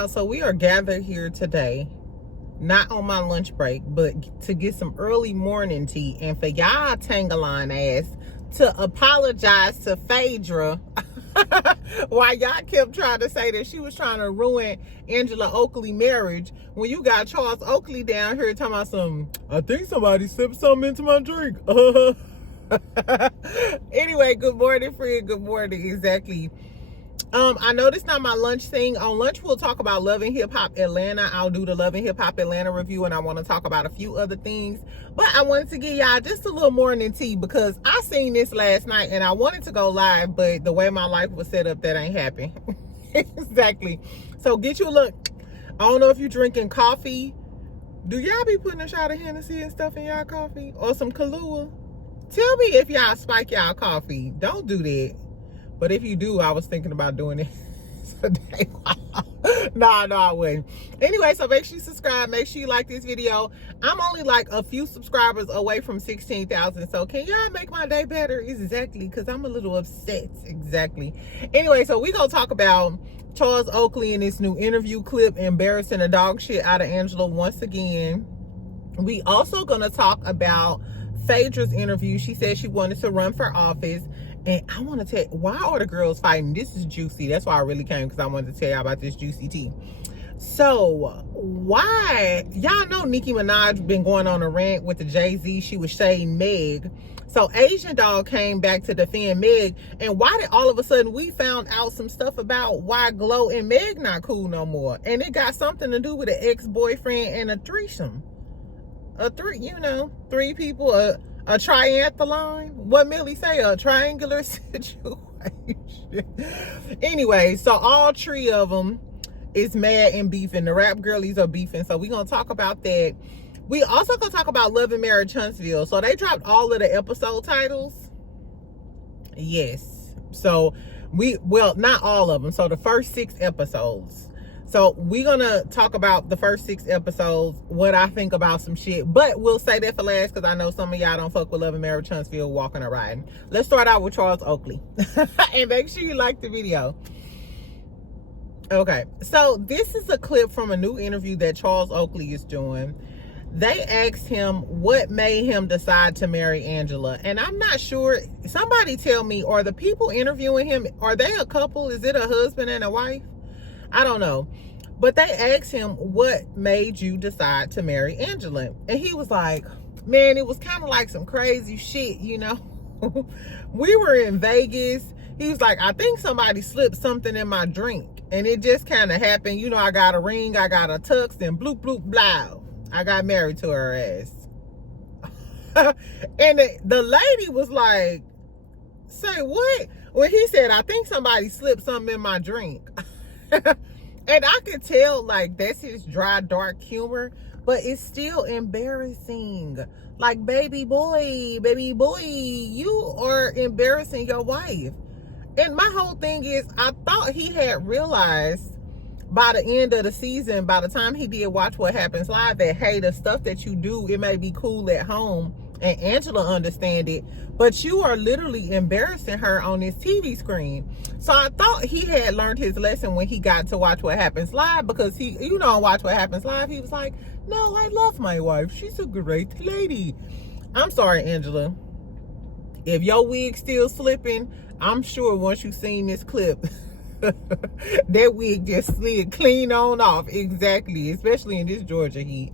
y'all, so we are gathered here today, not on my lunch break, but to get some early morning tea, and for y'all Tangaline ass to apologize to Fedra why y'all kept trying to say that she was trying to ruin Angela Oakley marriage when you got Charles Oakley down here talking about I think somebody slipped something into my drink. Anyway, good morning, friend. Good morning. Exactly. I know this not my lunch thing. On lunch, we'll talk about Love and Hip Hop Atlanta. I'll do the Love and Hip Hop Atlanta review, and I want to talk about a few other things. But I wanted to give y'all just a little morning tea because I seen this last night, and I wanted to go live, but the way my life was set up, that ain't happen. Exactly. So get you a look. I don't know if you're drinking coffee. Do y'all be putting a shot of Hennessy and stuff in y'all coffee? Or some Kahlua? Tell me if y'all spike y'all coffee. Don't do that. But if you do, I was thinking about doing it today. No, I wouldn't. Anyway, so make sure you subscribe. Make sure you like this video. I'm only like a few subscribers away from 16,000. So can y'all make my day better? Exactly, because I'm a little upset. Exactly. Anyway, so we're going to talk about Charles Oakley in this new interview clip, embarrassing the dog shit out of Angela once again. We also going to talk about Fedra's interview. She said she wanted to run for office. And I want to tell you, why are the girls fighting? This is juicy. That's why I really came, because I wanted to tell y'all about this juicy tea. So, why? Y'all know Nicki Minaj been going on a rant with the Jay-Z. She was shading Meg. So, Asian Dog came back to defend Meg. And why did all of a sudden we found out some stuff about why Glo and Meg not cool no more? And it got something to do with an ex-boyfriend and a threesome. Three people, a triathlon. What Millie say? A triangular situation. Anyway, so all three of them is mad and beefing. The rap girlies are beefing. So we're going to talk about that. We also going to talk about Love and Marriage Huntsville. So they dropped all of the episode titles. Yes. So not all of them. So the first 6 episodes. So we're going to talk about the first 6 episodes, what I think about some shit. But we'll say that for last because I know some of y'all don't fuck with Love and Marriage Huntsville walking or riding. Let's start out with Charles Oakley. And make sure you like the video. Okay, so this is a clip from a new interview that Charles Oakley is doing. They asked him what made him decide to marry Angela. And I'm not sure. Somebody tell me, are the people interviewing him, are they a couple? Is it a husband and a wife? I don't know. But they asked him, what made you decide to marry Angela? And he was like, man, it was kind of like some crazy shit, you know. We were in Vegas. He was like, I think somebody slipped something in my drink. And it just kind of happened. You know, I got a ring, I got a tux, and bloop, bloop, blah. I got married to her ass. And the lady was like, say what? When he said, I think somebody slipped something in my drink. And I could tell, like, that's his dry, dark humor, but it's still embarrassing. Like, baby boy, you are embarrassing your wife. And my whole thing is, I thought he had realized by the end of the season, by the time he did Watch What Happens Live, that, hey, the stuff that you do, it may be cool at home, and Angela understand it, but you are literally embarrassing her on this TV screen. So I thought he had learned his lesson when he got to Watch What Happens Live, because he, on Watch What Happens Live, he was like, no, I love my wife. She's a great lady. I'm sorry, Angela. If your wig's still slipping, I'm sure once you've seen this clip, that wig just slid clean on off. Exactly, especially in this Georgia heat.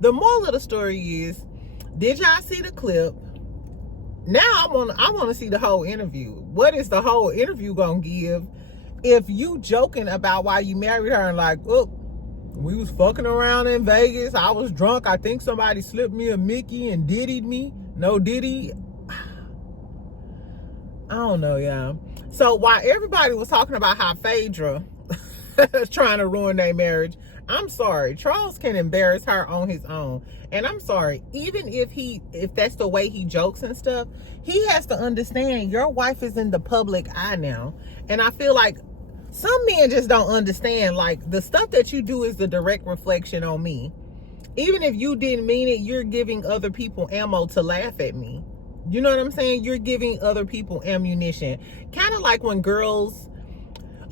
The moral of the story is, did y'all see the clip? Now I want to see the whole interview. What is the whole interview gonna give if you joking about why you married her and like, look, we was fucking around in Vegas, I was drunk, I think somebody slipped me a Mickey and diddied me. No diddy. I don't know, y'all. So while everybody was talking about how Fedra is trying to ruin their marriage, I'm sorry, Charles can embarrass her on his own. And I'm sorry, even if that's the way he jokes and stuff, he has to understand your wife is in the public eye now. And I feel like some men just don't understand, like, the stuff that you do is the direct reflection on me. Even if you didn't mean it, you're giving other people ammo to laugh at me. You know what I'm saying? You're giving other people ammunition. Kind of like when girls,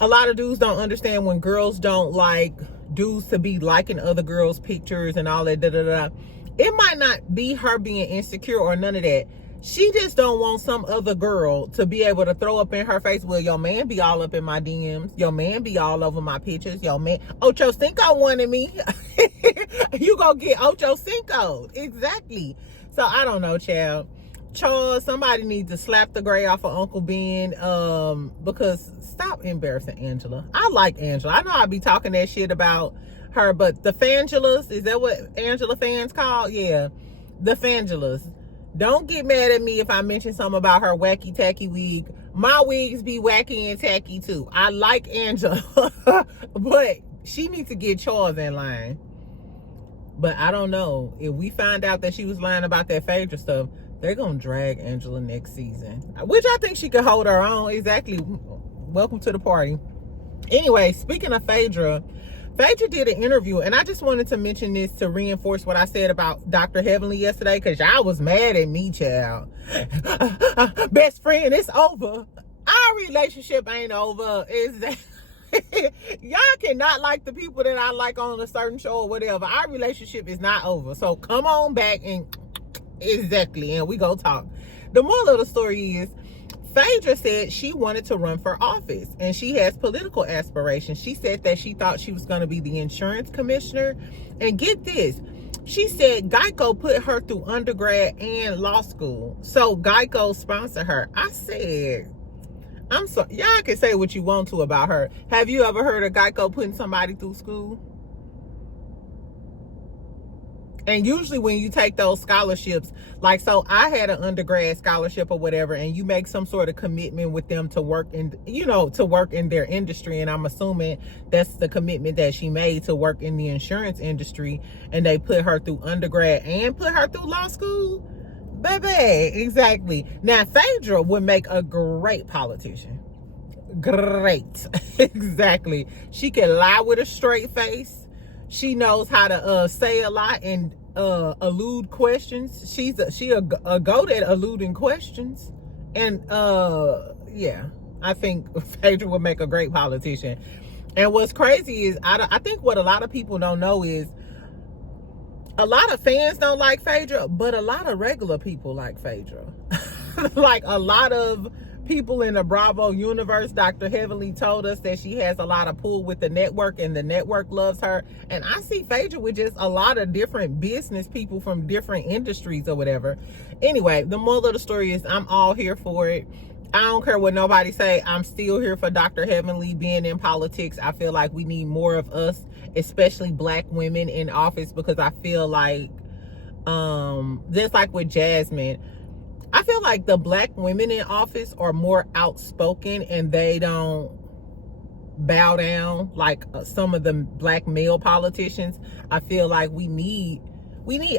a lot of dudes don't understand when girls don't like dudes to be liking other girls' pictures and all that, it might not be her being insecure or none of that. She just don't want some other girl to be able to throw up in her face, well, your man be all up in my DMs. Your man be all over my pictures. Your man, Ocho Cinco wanted me. You gonna get Ocho Cinco. Exactly. So I don't know, child. Charles, somebody needs to slap the gray off of Uncle Ben, because stop embarrassing Angela. I like Angela. I know I be talking that shit about her, but the Fangelas, is that what Angela fans call? Yeah, the Fangelas. Don't get mad at me if I mention something about her wacky tacky wig. My wigs be wacky and tacky too. I like Angela, but she needs to get Charles in line. But I don't know. If we find out that she was lying about that Fedra stuff, they're going to drag Angela next season. Which I think she could hold her own. Exactly. Welcome to the party. Anyway, speaking of Fedra did an interview, and I just wanted to mention this to reinforce what I said about Dr. Heavenly yesterday, because y'all was mad at me, child. Best friend, it's over. Our relationship ain't over. Y'all cannot like the people that I like on a certain show or whatever. Our relationship is not over. So come on back and exactly, and we go talk. The moral of the story is, Fedra said she wanted to run for office and she has political aspirations. She said that she thought she was going to be the insurance commissioner. And get this, she said Geico put her through undergrad and law school. So Geico sponsored her. I said, I'm sorry, y'all can say what you want to about her. Have you ever heard of Geico putting somebody through school? And usually when you take those scholarships, like, so I had an undergrad scholarship or whatever, and you make some sort of commitment with them to work in, to work in their industry. And I'm assuming that's the commitment that she made, to work in the insurance industry. And they put her through undergrad and put her through law school. Baby, exactly. Now, Fedra would make a great politician. Great. Exactly. She can lie with a straight face. She knows how to say a lot and elude questions. She a goat at eluding questions. And yeah, I think Fedra would make a great politician. And what's crazy is, I think what a lot of people don't know is, a lot of fans don't like Fedra, but a lot of regular people like Fedra. Like a lot of people in the Bravo universe, Dr. Heavenly told us that she has a lot of pull with the network and the network loves her. And I see Fedra with just a lot of different business people from different industries or whatever. Anyway, the moral of the story is, I'm all here for it. I don't care what nobody say. I'm still here for Dr. Heavenly being in politics. I feel like we need more of us, especially black women in office, because I feel like, just like with Jasmine, I feel like the black women in office are more outspoken and they don't bow down like some of the black male politicians. I feel like we need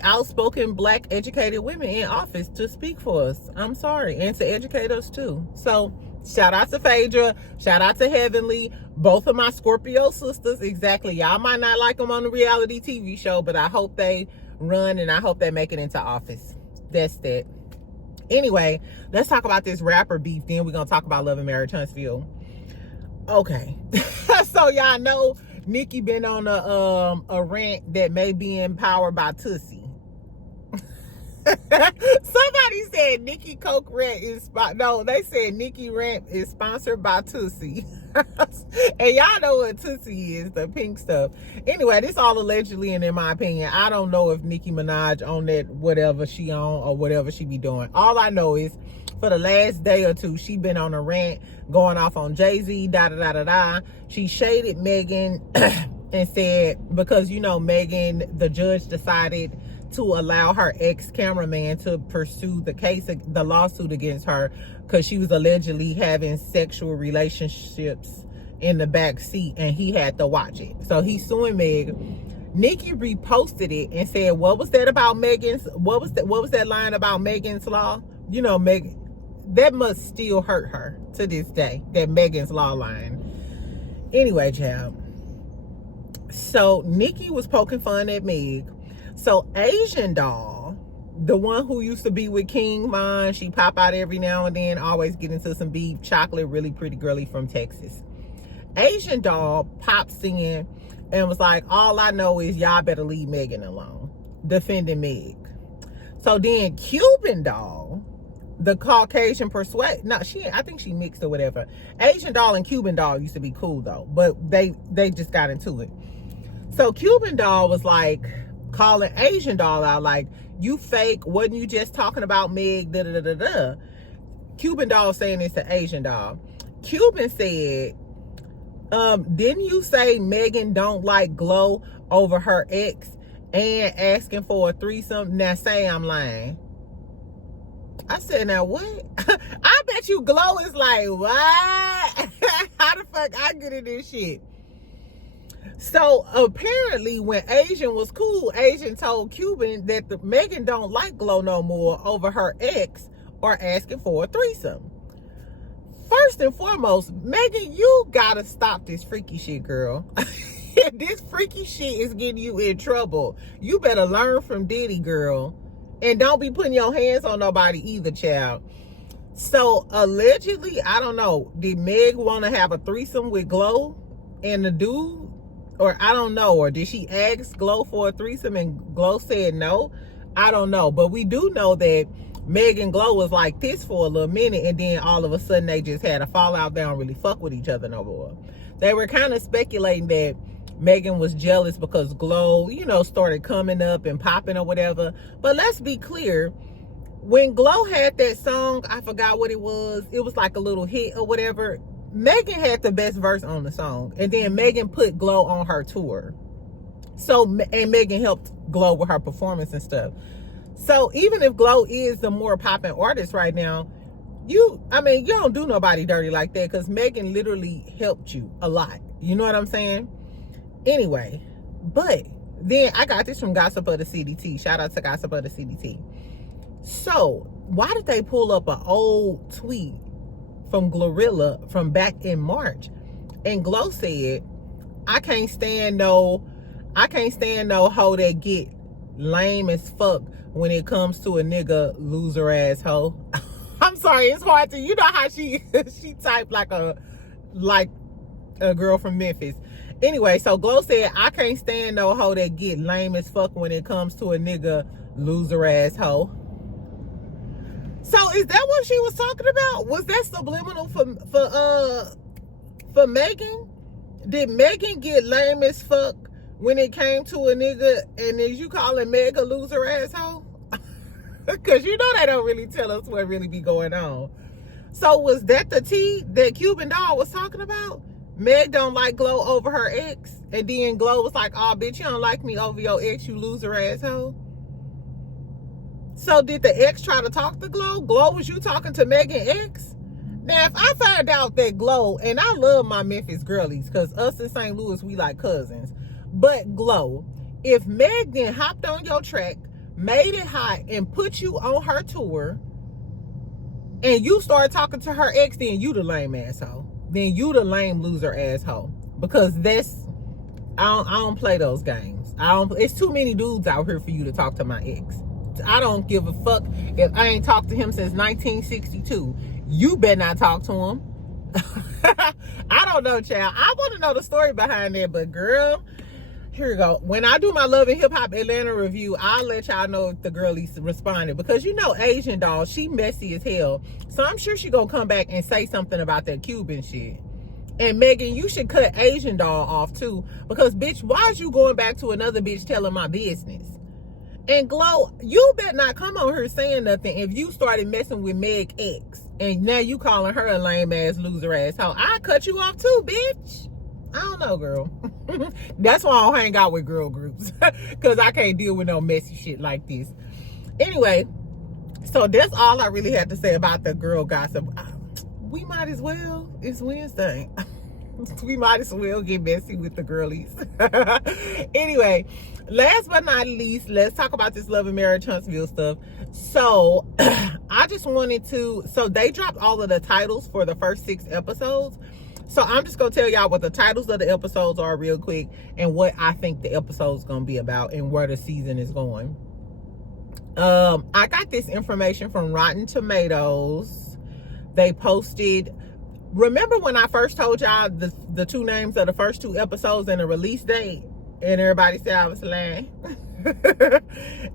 outspoken black educated women in office to speak for us. I'm sorry, and to educate us too. So shout out to Fedra, shout out to Heavenly, both of my Scorpio sisters. Exactly. Y'all might not like them on the reality TV show, but I hope they run and I hope they make it into office. That's that. Anyway, let's talk about this rapper beef. Then we're going to talk about Love and Marriage Huntsville. Okay. So y'all know Nicki been on a rant that may be empowered by Tootsie. Somebody said Nicki Coke rant is, no, they said Nicki rant is sponsored by Tootsie. And y'all know what Tootsie is, the pink stuff. Anyway, this all allegedly, and in my opinion, I don't know if Nicki Minaj on that whatever she on or whatever she be doing. All I know is, for the last day or two, she been on a rant going off on Jay-Z, She shaded Megan and said, because, Megan, the judge decided to allow her ex-cameraman to pursue the lawsuit against her because she was allegedly having sexual relationships in the back seat and he had to watch it. So he's suing Meg. Nicki reposted it and said, what was that about what was that line about Megan's Law? Megan, that must still hurt her to this day, that Megan's Law line. Anyway, child. So Nicki was poking fun at Meg. So Asian Doll, the one who used to be with King Von, she pop out every now and then, always get into some beef, chocolate, really pretty girly from Texas. Asian Doll pops in and was like, all I know is y'all better leave Megan alone, defending Meg. So then Cuban Doll, the Caucasian persuade, no, I think she mixed or whatever. Asian Doll and Cuban Doll used to be cool though, but they just got into it. So Cuban Doll was like calling Asian Doll out, like, you fake, wasn't you just talking about Meg, da da da da da. Cuban Doll saying this to Asian Doll. Cuban said, didn't you say Megan don't like Glow over her ex and asking for a threesome? Now say I'm lying. I said, now what? I bet you Glow is like, what? How the fuck I get in this shit? So apparently when Asian was cool, Asian told Cuban that Megan don't like Glow no more over her ex or asking for a threesome. First and foremost, Megan, you gotta stop this freaky shit, girl. This freaky shit is getting you in trouble. You better learn from Diddy, girl. And don't be putting your hands on nobody either, child. So allegedly, I don't know, did Meg want to have a threesome with Glow and the dude? Or I don't know. Or did she ask Glow for a threesome and Glow said no? I don't know. But we do know that Meg and Glow was like this for a little minute, and then all of a sudden they just had a fallout. They don't really fuck with each other no more. They were kind of speculating that Megan was jealous because Glow, you know, started coming up and popping or whatever. But let's be clear. When Glow had that song, I forgot what it was. It was like a little hit or whatever. Megan had the best verse on the song. And then Megan put Glow on her tour. So, and Megan helped Glow with her performance and stuff. So even if Glow is the more popping artist right now, you don't do nobody dirty like that, because Megan literally helped you a lot. You know what I'm saying? Anyway, but then I got this from Gossip of the CDT. Shout out to Gossip of the CDT. So why did they pull up an old tweet from Glorilla from back in March? And Glow said, I can't stand no hoe that get lame as fuck when it comes to a nigga loser ass hoe. I'm sorry, it's hard to, you know how she typed like a girl from Memphis. Anyway, so Glow said, I can't stand no hoe that get lame as fuck when it comes to a nigga loser ass hoe. So is that what she was talking about? Was that subliminal for Megan? Did Megan get lame as fuck when it came to a nigga, and is you calling Meg a loser asshole? Because you know they don't really tell us what really be going on. So was that the tea that Cuban Doll was talking about? Meg don't like Glow over her ex, and then Glow was like, oh bitch, you don't like me over your ex, you loser asshole. So did the ex try to talk to Glow? Glow, was you talking to Megan ex? Now, if I find out that Glow, and I love my Memphis girlies, because us in St. Louis, we like cousins. But Glow, if Meg then hopped on your track, made it hot, and put you on her tour, and you started talking to her ex, then you the lame asshole. Then you the lame loser asshole. Because I don't play those games. It's too many dudes out here for you to talk to my ex. I don't give a fuck if I ain't talked to him since 1962. You better not talk to him. I don't know, child. I want to know the story behind that, but girl, here we go. When I do my Love and Hip Hop Atlanta review, I'll let y'all know if the girlies responded, because you know Asian Doll, she messy as hell. So I'm sure she gonna come back and say something about that Cuban shit. And Megan, you should cut Asian Doll off too, because bitch, why is you going back to another bitch telling my business? And Glow, you better not come on here saying nothing if you started messing with Meg X, and now you calling her a lame ass loser ass hoe. I cut you off too, bitch. I don't know, girl. That's why I don't hang out with girl groups, because I can't deal with no messy shit like this. Anyway, so that's all I really had to say about the girl gossip. We might as well. It's Wednesday. We might as well get messy with the girlies. Anyway, last but not least, let's talk about this Love and Marriage Huntsville stuff. So I just wanted to, so they dropped all of the titles for the first 6 episodes. So I'm just going to tell y'all what the titles of the episodes are real quick, and what I think the episode's going to be about, and where the season is going. I got this information from Rotten Tomatoes. They posted Remember when I first told y'all the two names of the first two episodes and the release date, and everybody said I was lying?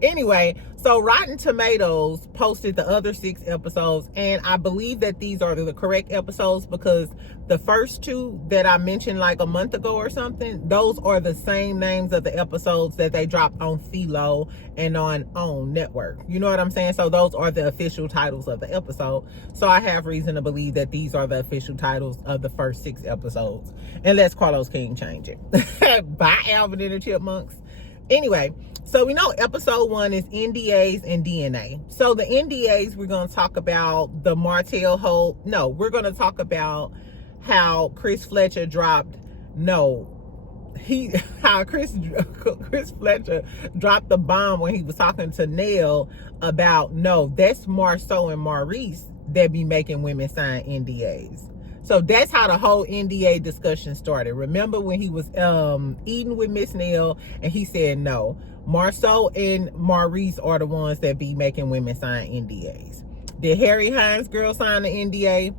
Anyway, so Rotten Tomatoes posted the other 6 episodes, and I believe that these are the correct episodes because the first 2 that I mentioned like a month ago or something, those are the same names of the episodes that they dropped on Philo and on OWN Network. You know what I'm saying? So those are the official titles of the episode. So I have reason to believe that these are the official titles of the first 6 episodes. Unless Carlos King change it. Bye, Alvin and the Chipmunks. Anyway, so we know episode 1 is NDAs and DNA. So the NDAs, we're going to talk about the Martell hold. No, we're going to talk about how Chris Fletcher dropped, how Chris Fletcher dropped the bomb when he was talking to Nell about, that's Marceau and Maurice that be making women sign NDAs. So that's how the whole NDA discussion started. Remember when he was eating with Miss Nell and he said no. Marceau and Maurice are the ones that be making women sign NDAs. Did Harry Hines' girl sign the NDA?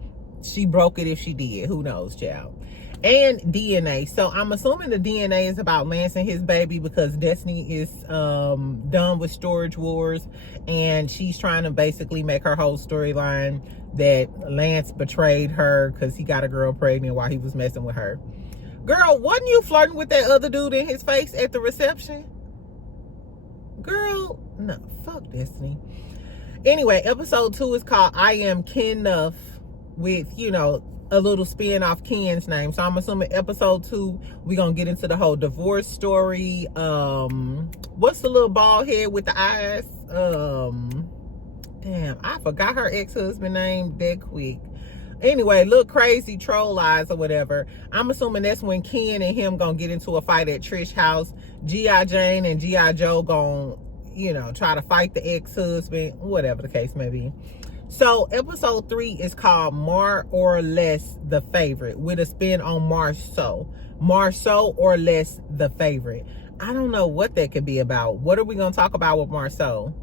She broke it if she did. Who knows, child. And DNA. So I'm assuming the DNA is about Lance and his baby because Destiny is done with Storage Wars and she's trying to basically make her whole storyline that Lance betrayed her because he got a girl pregnant while he was messing with her. Girl, wasn't you flirting with that other dude in his face at the reception? Girl, no, fuck Destiny. Anyway, episode 2 is called I Am Ken Nuff with, a little spin off Ken's name. So I'm assuming episode 2, we're going to get into the whole divorce story. What's the little bald head with the eyes? Damn, I forgot her ex-husband name that quick. Anyway, look crazy troll eyes or whatever. I'm assuming that's when Ken and him gonna get into a fight at Trish's house. G.I. Jane and G.I. Joe gonna, try to fight the ex-husband, whatever the case may be. So episode 3 is called More or Less the Favorite with a spin on Marceau. Marceau or Less the Favorite. I don't know what that could be about. What are we gonna talk about with Marceau?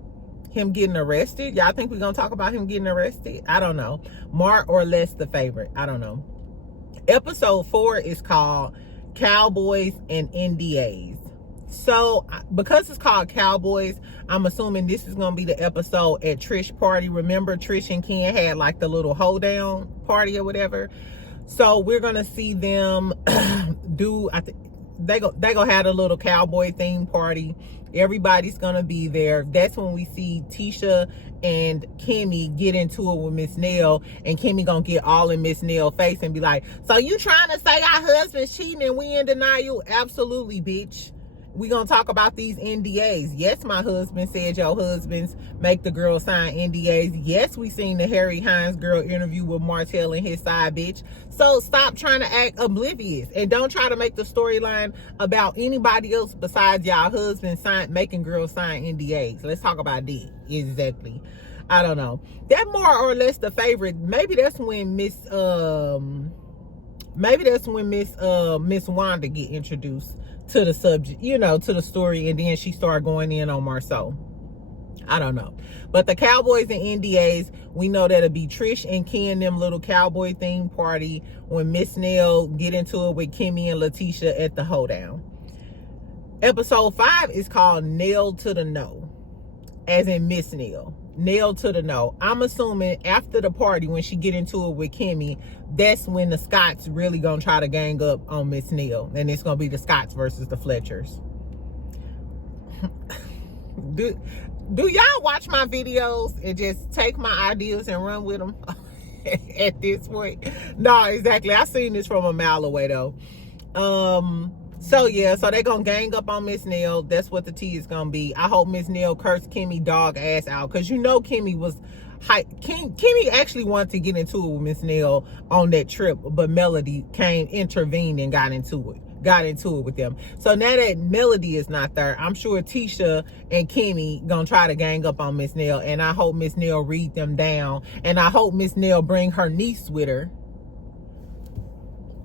Him getting arrested? Y'all think we're gonna talk about him getting arrested? I don't know. More or Less the Favorite. I don't know. Episode 4 is called Cowboys and NDAs. So because it's called Cowboys, I'm assuming this is gonna be the episode at Trish party. Remember Trish and Ken had like the little hoedown party or whatever. So we're gonna see them do, I think they gonna have a little cowboy themed party. Everybody's gonna be there. That's when we see Tisha and Kimmy get into it with Miss Nell, and Kimmy gonna get all in Miss Nell's face and be like, so you trying to say our husband's cheating and we in denial? Absolutely, bitch. We gonna talk about these NDAs. Yes, my husband said your husbands make the girls sign NDAs. Yes, we seen the Harry Hines girl interview with Martell and his side bitch. So stop trying to act oblivious and don't try to make the storyline about anybody else besides y'all husbands making girls sign NDAs. Let's talk about that. Exactly. I don't know. That More or Less the Favorite. Maybe that's when Miss Wanda get introduced to the subject, to the story, and then she started going in on Marceau. I don't know. But the Cowboys and NDAs, we know that'll be Trish and Ken, them little cowboy themed party when Miss Nell get into it with Kimmy and Letitia at the hoedown. Episode 5 is called Nell to the No, as in Miss Nell. Nell to the No. I'm assuming after the party, when she get into it with Kimmy, that's when the Scotts really gonna try to gang up on Miss Nell, and it's gonna be the Scotts versus the Fletchers. Do y'all watch my videos and just take my ideas and run with them at this point? No, exactly. I seen this from a mile away though. So yeah, so they gonna gang up on Miss Nell. That's what the tea is gonna be. I hope Miss Nell cursed Kimmy dog ass out, because Kimmy was Kimmy actually wanted to get into it with Miss Nell on that trip, but Melody intervened and got into it with them. So now that Melody is not there, I'm sure Tisha and Kimmy gonna try to gang up on Miss Nell, and I hope Miss Nell read them down, and I hope Miss Nell bring her niece with her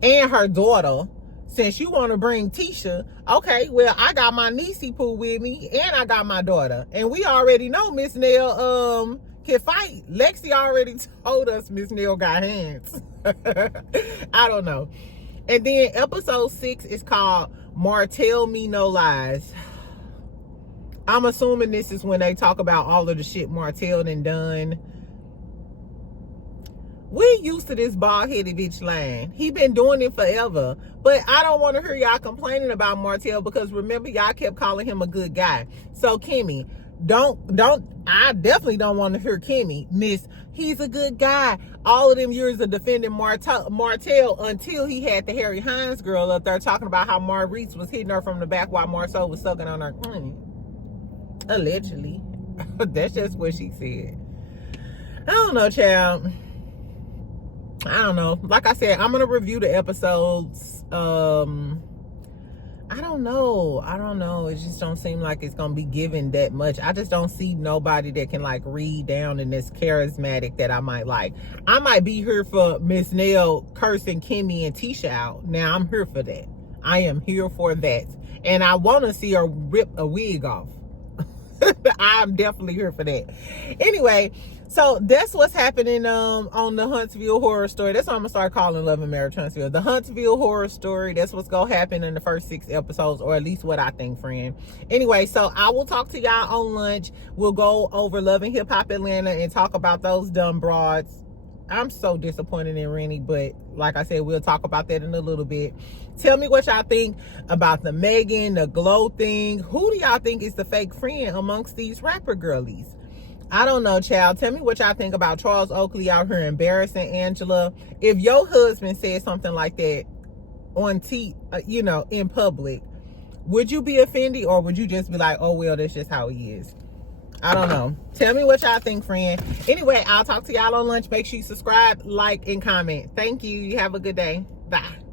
and her daughter. Since you want to bring Tisha, okay, well, I got my niecey poo with me, and I got my daughter. And we already know Miss Nell can fight. Lexi already told us Miss Nell got hands. I don't know. And then episode 6 is called Martell Me No Lies. I'm assuming this is when they talk about all of the shit Martell done. We used to this bald-headed bitch lying. He been doing it forever. But I don't want to hear y'all complaining about Martell, because remember, y'all kept calling him a good guy. So Kimmy, I definitely don't want to hear Kimmy, Miss, he's a good guy. All of them years of defending Martell until he had the Harry Hines girl up there talking about how Maurice was hitting her from the back while Marceau was sucking on her. Allegedly. That's just what she said. I don't know, child. I don't know. Like I said, I'm gonna review the episodes. I don't know. It just don't seem like it's gonna be given that much. I just don't see nobody that can like read down and this charismatic that I might like. I might be here for Miss Nell cursing Kimmy and Tisha out. Now I'm here for that. I am here for that. And I want to see her rip a wig off. I'm definitely here for that. Anyway, so that's what's happening on the Huntsville horror story. That's what I'm gonna start calling Love and Marriage Huntsville. The Huntsville horror story. That's what's gonna happen in the first 6 episodes, or at least what I think, friend. Anyway, so I will talk to y'all on lunch. We'll go over Love and Hip Hop Atlanta and talk about those dumb broads. I'm so disappointed in Rennie, but like I said, we'll talk about that in a little bit. Tell me what y'all think about the Megan, the Glow thing. Who do y'all think is the fake friend amongst these rapper girlies? I don't know, child. Tell me what y'all think about Charles Oakley out here embarrassing Angela. If your husband said something like that on in public, would you be offended, or would you just be like, oh, well, that's just how he is? I don't know. Tell me what y'all think, friend. Anyway, I'll talk to y'all on lunch. Make sure you subscribe, like, and comment. Thank you. You have a good day. Bye.